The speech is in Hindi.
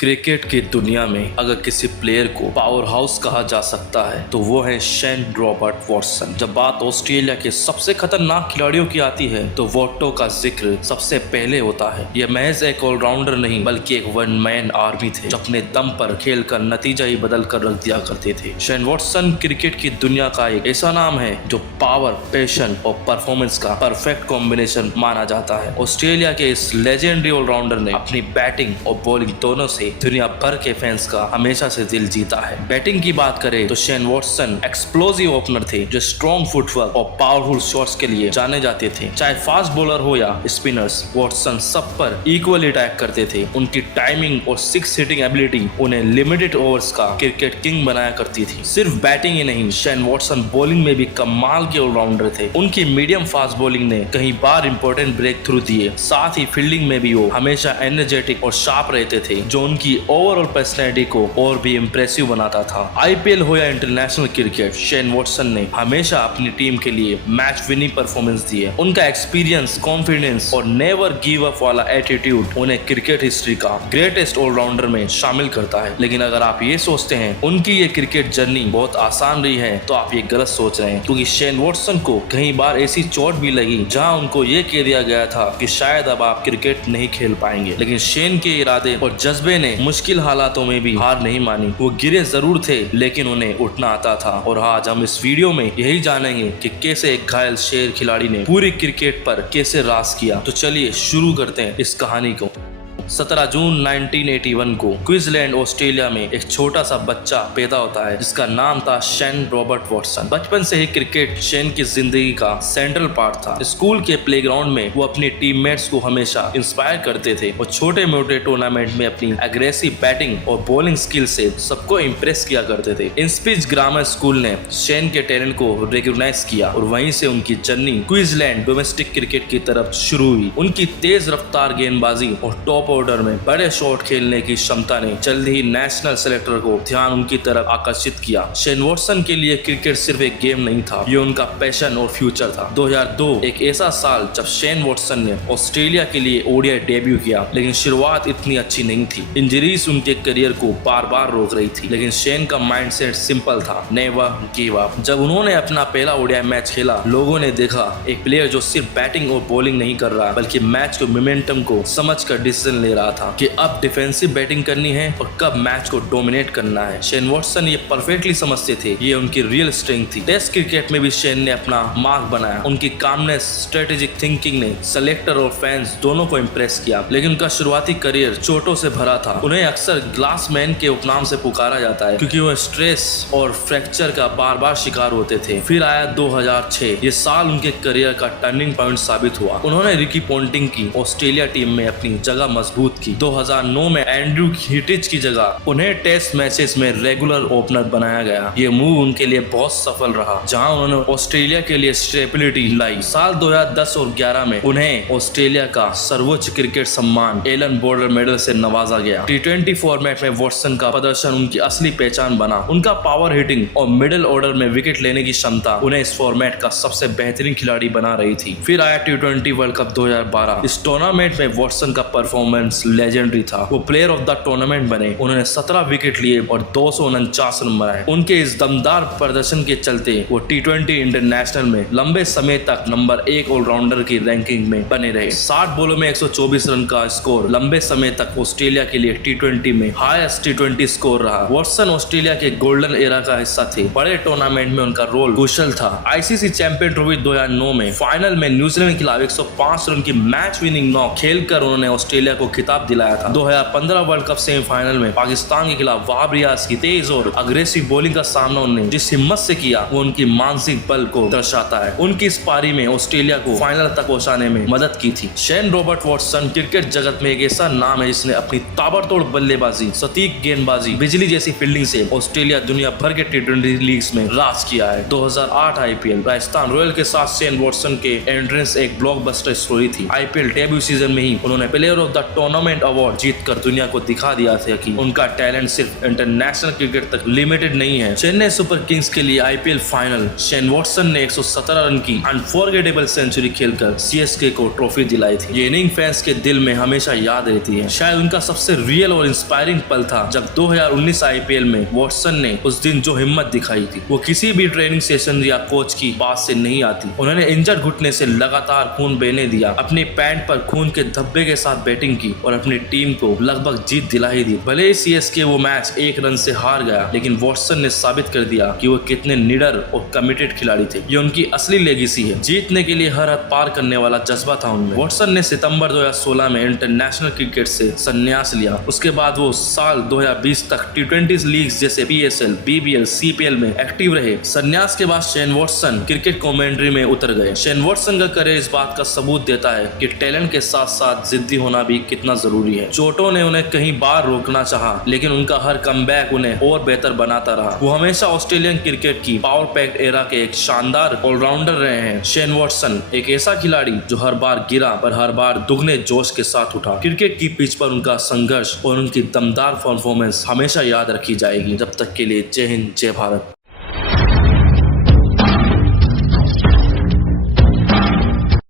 क्रिकेट की दुनिया में अगर किसी प्लेयर को पावर हाउस कहा जा सकता है तो वो है शेन रॉबर्ट वॉटसन। जब बात ऑस्ट्रेलिया के सबसे खतरनाक खिलाड़ियों की आती है तो वॉटो का जिक्र सबसे पहले होता है। यह महज एक ऑलराउंडर नहीं बल्कि एक वन मैन आर्मी थे जो अपने दम पर खेल कर नतीजा ही बदल कर रख दिया करते थे। शेन वॉटसन क्रिकेट की दुनिया का एक ऐसा नाम है जो पावर, पैशन और परफॉर्मेंस का परफेक्ट कॉम्बिनेशन माना जाता है। ऑस्ट्रेलिया के इस लेजेंडरी ऑलराउंडर ने अपनी बैटिंग और बॉलिंग दोनों से दुनिया भर के फैंस का हमेशा से दिल जीता है। बैटिंग की बात करें तो शेन वॉटसन एक्सप्लोसिव ओपनर थे जो स्ट्रॉन्ग फुटवर्क और पावरफुल शॉट्स के लिए जाने जाते थे। चाहे फास्ट बॉलर हो या स्पिनर्स, वॉटसन सब पर इक्वली अटैक करते थे। उनकी टाइमिंग और सिक्स हिटिंग एबिलिटी उन्हें लिमिटेड ओवर्स का क्रिकेट किंग बनाया करती थी। सिर्फ बैटिंग ही नहीं, शेन वॉटसन बॉलिंग में भी कमाल के ऑलराउंडर थे। उनकी मीडियम फास्ट बॉलिंग ने कई बार इंपॉर्टेंट ब्रेक थ्रू दिए। साथ ही फील्डिंग में भी वो हमेशा एनर्जेटिक और शार्प रहते थे जो उनकी ओवरऑल पर्सनैलिटी को और भी इम्प्रेसिव बनाता था। आईपीएल हो या इंटरनेशनल क्रिकेट, शेन वॉटसन ने हमेशा अपनी टीम के लिए मैच विनिंग परफॉर्मेंस दी है। उनका एक्सपीरियंस, कॉन्फिडेंस और नेवर गिव अप वाला एटीट्यूड उन्हें क्रिकेट हिस्ट्री का ग्रेटेस्ट ऑलराउंडर में शामिल करता है। लेकिन अगर आप ये सोचते हैं उनकी ये क्रिकेट जर्नी बहुत आसान रही है तो आप ये गलत सोच रहे हैं, क्योंकि शेन वॉटसन को कई बार ऐसी चोट भी लगी जहां उनको ये कह दिया गया था कि शायद अब आप क्रिकेट नहीं खेल पाएंगे। लेकिन शेन के इरादे और जज्बे ने मुश्किल हालातों में भी हार नहीं मानी। वो गिरे जरूर थे लेकिन उन्हें उठना आता था। और आज हम इस वीडियो में यही जानेंगे कि कैसे एक घायल शेर खिलाड़ी ने पूरी क्रिकेट पर कैसे राज किया। तो चलिए शुरू करते हैं इस कहानी को। 17 जून 1981 को क्वींसलैंड, ऑस्ट्रेलिया में एक छोटा सा बच्चा पैदा होता है जिसका नाम था शेन रॉबर्ट वॉटसन। बचपन से ही क्रिकेट शेन की जिंदगी का सेंट्रल पार्ट था। स्कूल के प्लेग्राउंड में वो अपने टीममेट्स को हमेशा इंस्पायर करते थे और छोटे मोटे टूर्नामेंट में अपनी एग्रेसिव बैटिंग और बॉलिंग स्किल से सबको इम्प्रेस किया करते थे। इंस्पीच ग्रामर स्कूल ने शेन के टैलेंट को रिकॉग्नाइज किया और वहीं से उनकी जर्नी क्वींसलैंड डोमेस्टिक क्रिकेट की तरफ शुरू हुई। उनकी तेज रफ्तार गेंदबाजी और टॉप ऑर्डर में बड़े शॉट खेलने की क्षमता ने जल्द ही नेशनल सेलेक्टर को ध्यान उनकी तरफ आकर्षित किया। शेन वॉटसन के लिए क्रिकेट सिर्फ एक गेम नहीं था, ये उनका पैशन और फ्यूचर था। 2002 एक ऐसा साल जब शेन वॉटसन ने ऑस्ट्रेलिया के लिए ओडीआई डेब्यू किया, लेकिन शुरुआत इतनी अच्छी नहीं थी। इंजरीज उनके करियर को बार बार रोक रही थी, लेकिन शेन का माइंडसेट सिंपल था, नेवर गिव अप। जब उन्होंने अपना पहला ओडीआई मैच खेला, लोगों ने देखा एक प्लेयर जो सिर्फ बैटिंग और बॉलिंग नहीं कर रहा बल्कि मैच के मोमेंटम को समझकर डिसीजन ले रहा था कि अब डिफेंसिव बैटिंग करनी है और कब मैच को डोमिनेट करना है। शेन वॉटसन ये परफेक्टली समझते थे, ये उनकी रियल स्ट्रेंथ थी। टेस्ट क्रिकेट में भी शेन ने अपना मार्क बनाया। उनकी कामनेस, स्ट्रेटेजिक थिंकिंग ने सेलेक्टर और फैंस दोनों को इम्प्रेस किया। लेकिन उनका शुरुआती करियर चोटों से भरा था। उन्हें अक्सर ग्लास मैन के उपनाम से पुकारा जाता है क्योंकि वो स्ट्रेस और फ्रैक्चर का बार बार शिकार होते थे। फिर आया 2006, ये साल उनके करियर का टर्निंग पॉइंट साबित हुआ। उन्होंने रिकी पॉन्टिंग की ऑस्ट्रेलिया टीम में अपनी जगह मजबूत की। 2009 में एंड्रू हिटिच की जगह उन्हें टेस्ट मैचेस में रेगुलर ओपनर बनाया गया। ये मूव उनके लिए बहुत सफल रहा, जहां उन्होंने ऑस्ट्रेलिया के लिए स्टेबिलिटी लाई। साल 2010 और 11 में उन्हें ऑस्ट्रेलिया का सर्वोच्च क्रिकेट सम्मान एलन बॉर्डर मेडल से नवाजा गया। टी20 फॉर्मेट में वॉटसन का प्रदर्शन उनकी असली पहचान बना। उनका पावर हिटिंग और मिडिल ऑर्डर में विकेट लेने की क्षमता उन्हें इस फॉर्मेट का सबसे बेहतरीन खिलाड़ी बना रही थी। फिर आया टी20 वर्ल्ड कप 2012। इस टूर्नामेंट में वॉटसन का परफॉर्मेंस लेजेंडरी था। वो प्लेयर ऑफ द टूर्नामेंट बने। उन्होंने 17 विकेट लिए और 249 रन बनाए। उनके इस दमदार प्रदर्शन के चलते वो टी20 इंटरनेशनल में लंबे समय तक नंबर 1 ऑलराउंडर की रैंकिंग में बने रहे। 60 बॉलों में 124 रन का स्कोर लंबे समय तक ऑस्ट्रेलिया के लिए टी20 में हाईएस्ट टी20 स्कोर रहा। वॉटसन ऑस्ट्रेलिया के गोल्डन एरा का हिस्सा थे। बड़े टूर्नामेंट में उनका रोल कुशल था। आईसीसी चैंपियन ट्रॉफी 2009 में फाइनल में न्यूजीलैंड के खिलाफ 105 रन की मैच विनिंग नॉक खेलकर उन्होंने ऑस्ट्रेलिया को खिताब दिलाया था। 2015 वर्ल्ड कप सेमीफाइनल में पाकिस्तान के खिलाफ वहाब रियाज की तेज और अग्रेसिव बॉलिंग का सामना उन्होंने जिस हिम्मत से किया वो उनकी मानसिक बल को दर्शाता है। उनकी इस पारी में ऑस्ट्रेलिया को फाइनल तक पहुंचाने में मदद की थी। शेन रॉबर्ट वॉटसन क्रिकेट जगत में एक ऐसा नाम है जिसने अपनी ताबड़तोड़ बल्लेबाजी, सटीक गेंदबाजी, बिजली जैसी फील्डिंग से ऑस्ट्रेलिया दुनिया भर के टी20 लीग्स में राज किया है। 2008 आईपीएल राजस्थान रॉयल के साथ शेन वॉटसन के एंट्रेंस एक ब्लॉकबस्टर स्टोरी थी। आईपीएल डेब्यू सीजन में ही उन्होंने player of the tournament award जीतकर दुनिया को दिखा दिया था कि उनका टैलेंट सिर्फ इंटरनेशनल क्रिकेट तक लिमिटेड नहीं है। चेन्नई सुपर किंग्स के लिए आईपीएल फाइनल शेन वॉटसन ने 117 रन की अनफॉरगेटेबल सेंचुरी खेलकर सीएसके को ट्रॉफी दिलाई थी। ये इनिंग फैंस के दिल में हमेशा याद रहती है। शायद उनका सबसे रियल और इंस्पायरिंग पल था जब 2019 आईपीएल में वॉटसन ने उस दिन जो हिम्मत दिखाई थी वो किसी भी ट्रेनिंग सेशन या कोच की बात से नहीं आती। उन्होंने इंजर्ड घुटने से लगातार खून बहने दिया, अपने पैंट पर खून के धब्बे के साथ बैटिंग की और अपनी टीम को लगभग जीत दिलाई दी। भले ही सीएसके वो मैच 1 रन से हार गया, लेकिन वॉटसन ने साबित कर दिया कि वो कितने निडर और कमिटेड खिलाड़ी थे। ये उनकी असली लेगेसी है। जीतने के लिए हर हद पार करने वाला जज्बा था उनमें। वॉटसन ने सितंबर 2016 में इंटरनेशनल क्रिकेट से संन्यास लिया। उसके बाद वो साल 2020 तक टी20 लीग्स जैसे पीएसएल, बीबीएल, सीपीएल में एक्टिव रहे। संन्यास के बाद शेन वॉटसन क्रिकेट कमेंट्री में उतर गए। शेन वॉटसन का करियर इस बात का सबूत देता है कि टैलेंट के साथ साथ जिद्दी होना भी कितना जरूरी है। चोटों ने उन्हें कहीं बार रोकना चाहा, लेकिन उनका हर कमबैक उन्हें और बेहतर बनाता रहा। वो हमेशा ऑस्ट्रेलियन क्रिकेट की पावर पैक्ड एरा के एक शानदार ऑलराउंडर रहे हैं। शेन वॉटसन एक ऐसा खिलाड़ी जो हर बार गिरा पर हर बार दुगने जोश के साथ उठा। क्रिकेट की पिच पर उनका संघर्ष और उनकी दमदार परफॉर्मेंस हमेशा याद रखी जाएगी। जब तक के लिए जय हिंद, जय भारत।